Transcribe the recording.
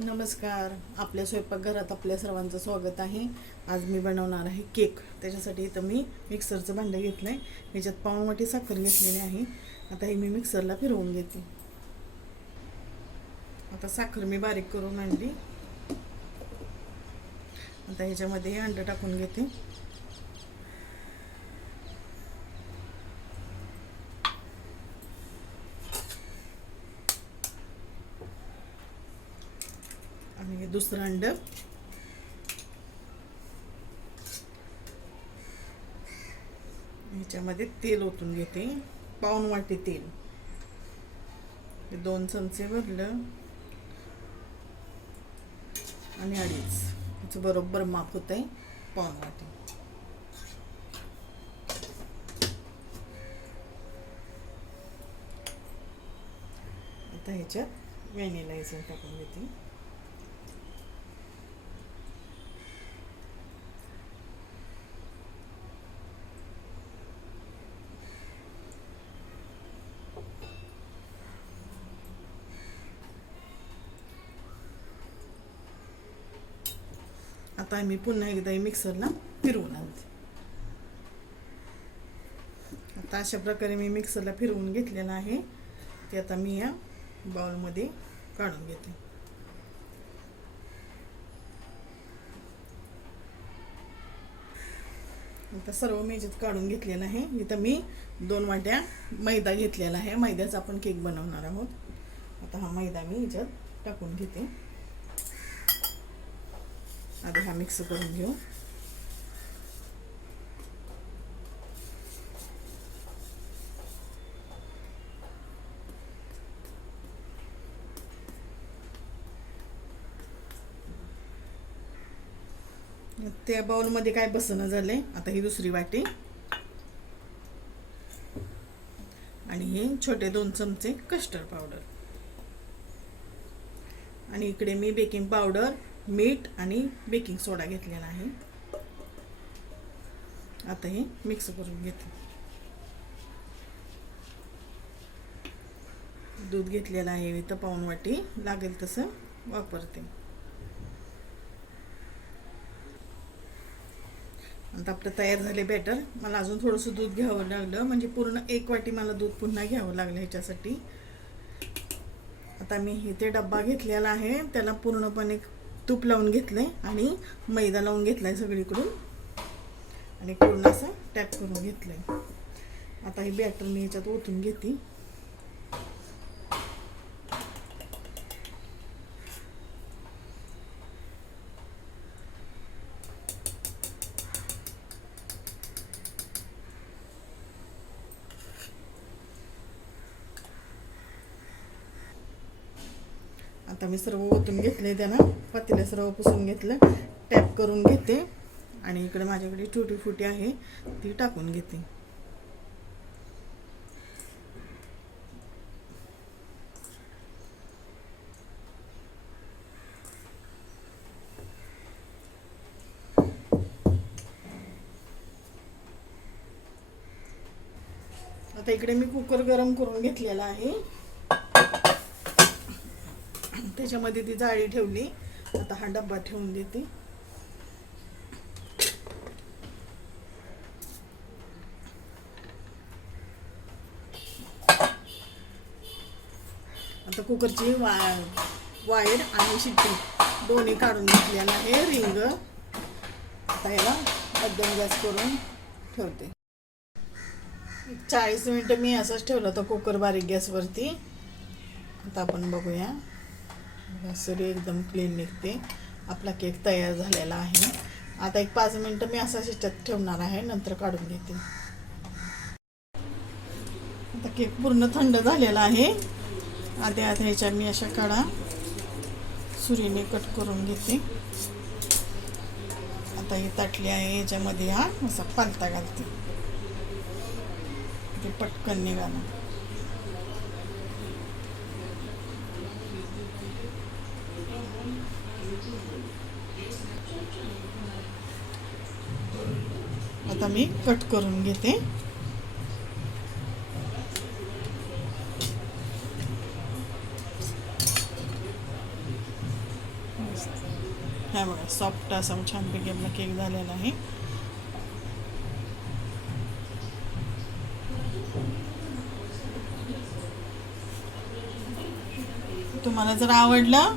नमस्कार. आपल्या स्वयंपाकघरात आपल्या सर्वांचं स्वागत आहे. आज मी बनवणार आहे केक. त्याच्यासाठी इथं मी मिक्सरचं भांडं घेतलं आहे ह्याच्यात पाववाटी साखर घेतलेली आहे. आता हे मी मिक्सरला फिरवून घेते. आता साखर मी बारीक करून आणली. आता ह्याच्यामध्ये हे अंडं टाकून घेते. आणि हे दुसरं अंड. ह्याच्यामध्ये तेल ओतून घेते. पाऊन वाटी तेल. हे दोन चमचे भरलं. आणि अडीच. ह्याचं बरोबर माप होत आहे पाऊन वाटी. आता ह्याच्यात व्हॅनिला टाकून घेते. आता मी पुन्हा एकदा मिक्सरला फिरवून आणते. आता अशा प्रकारे मी मिक्सरला फिरवून घेतलेलं आहे. ते आता मी या बाउलमध्ये काढून घेते. आता सर्व मेजेत काढून घेतलेलं आहे. इथं मी दोन वाट्या मैदा घेतलेला आहे. मैद्याचा आपण केक बनवणार आहोत. आता हा मैदा मी याच्यात टाकून घेते. आधी हा मिक्स करून घेऊ. त्या बाउलमध्ये काय बसणं झालंय आता ही दुसरी वाटी. आणि हे छोटे दोन चमचे कस्टर्ड पावडर आणि इकडे मी बेकिंग पावडर मीठ आणि बेकिंग सोडा घेतलेला आहे. आता हे मिक्स करून घेते. दूध घेतलेलं आहे इथं पाऊन वाटी लागेल तसं वापरते. आता आपलं तयार झाले बॅटर मला अजून थोडंसं दूध घ्यावं लागलं म्हणजे पूर्ण एक वाटी मला दूध पुन्हा घ्यावं लागलं ह्याच्यासाठी. आता मी इथे डब्बा घेतलेला आहे त्याला पूर्णपणे तूप लावून घेतलं आहे आणि मैदा लावून घेतला आहे सगळीकडून. आणि पूर्ण असं टॅप करून घेतलं आहे आता हे बॅटर मी ह्याच्यात ओतून घेते. आता मी सर्व ओतून घेतले त्यानं. पातेलं सर्व पुसून घेतलं. टॅप करून घेते. आणि इकडे माझ्याकडे छोटी फुटी आहे. ती टाकून घेते. आता इकडे मी कुकर गरम करून घेतलेला आहे. त्याच्यामध्ये ती जाळी ठेवली. आता हा डब्बा ठेवून देते. आता कुकरची वा वायर आणि शिट्टी दोन्ही काढून घेतलेला आहे. रिंग. आता याला मध्यम गॅस करून ठेवते. चाळीस मिनटं मी असंच ठेवलं होतं कुकर बारीक गॅसवरती. आता आपण बघूया. सरी एकदम क्लीन निघते. आपला केक तयार झालेला आहे. आता एक पाच मिनटं मी असा शिट्ट्यात ठेवणार आहे. नंतर काढून घेते. आता केक पूर्ण थंड झालेला आहे. आधी आधी ह्याच्या मी अशा काढा. सुरीने कट करून घेते. आता ही ताटली आहे याच्यामध्ये हा. असा पालता घालते. ते पटकन निघाला. आता मी कट करून घेते. ह्या बघा सॉफ्ट असा छानपैकी आपला केक झालेला आहे. तुम्हाला जर आवडलं